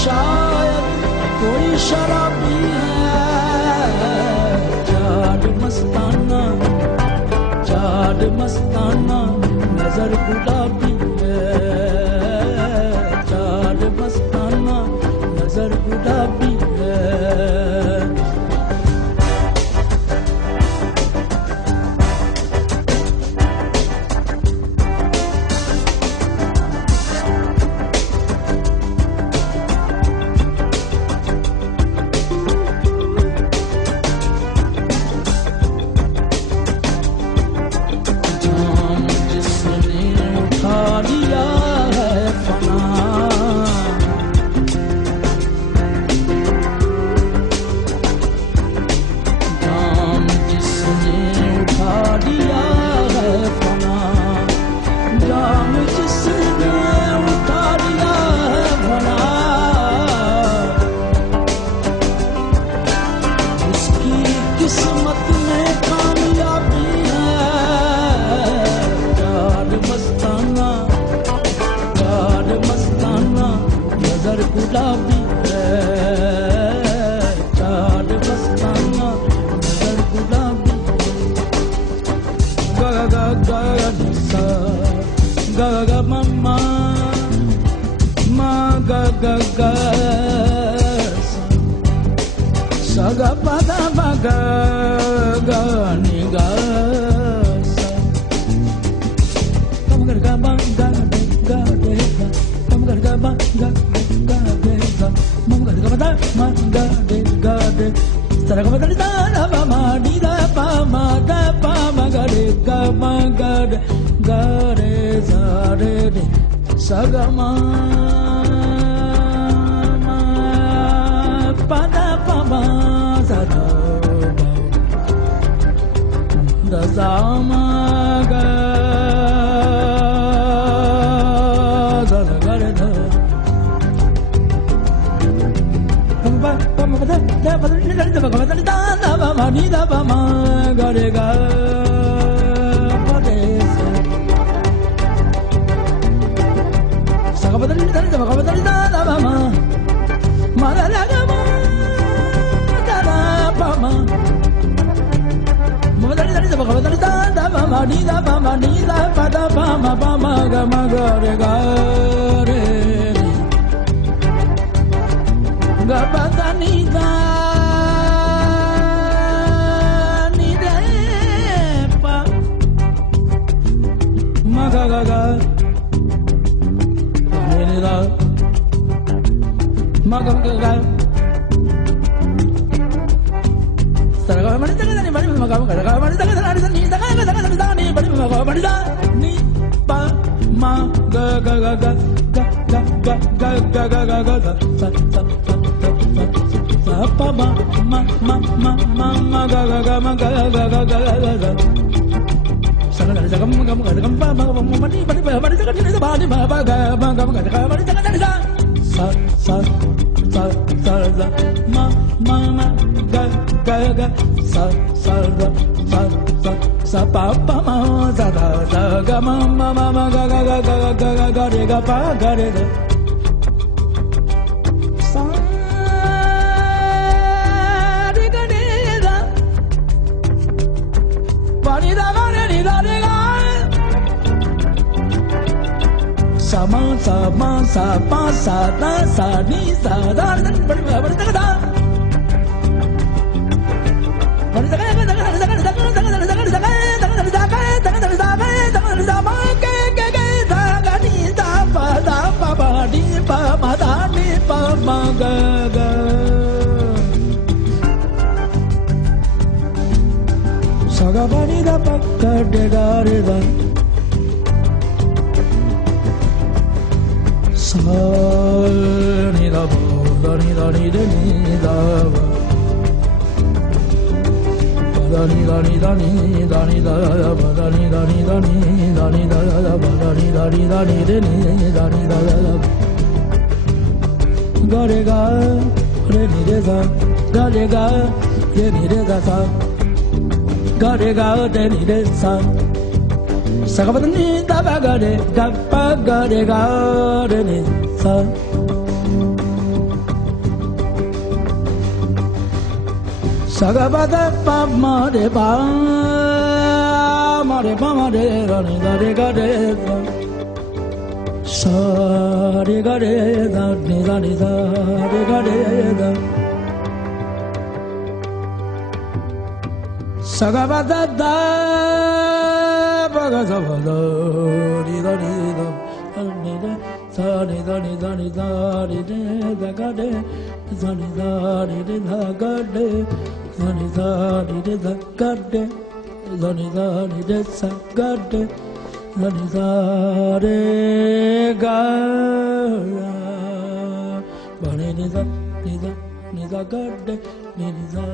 शायद कोई शराबी है जाड़ मस्ताना नजर गुलाबी है जाड़ मस्ताना नजर गुलाबी है Sagabada pa ma de pa ma de pa ma de ga de ga de ga sa de ga de da de ga de da de ga de da Sagabada da ba ga sa ba da di da di da ni da sa ni da ni da ni da di de da ga de sa ni da di de da ga de sa ni da di de da ga de sa ni da di de sa ga de sa ni da de ga ba ni da ga de ni da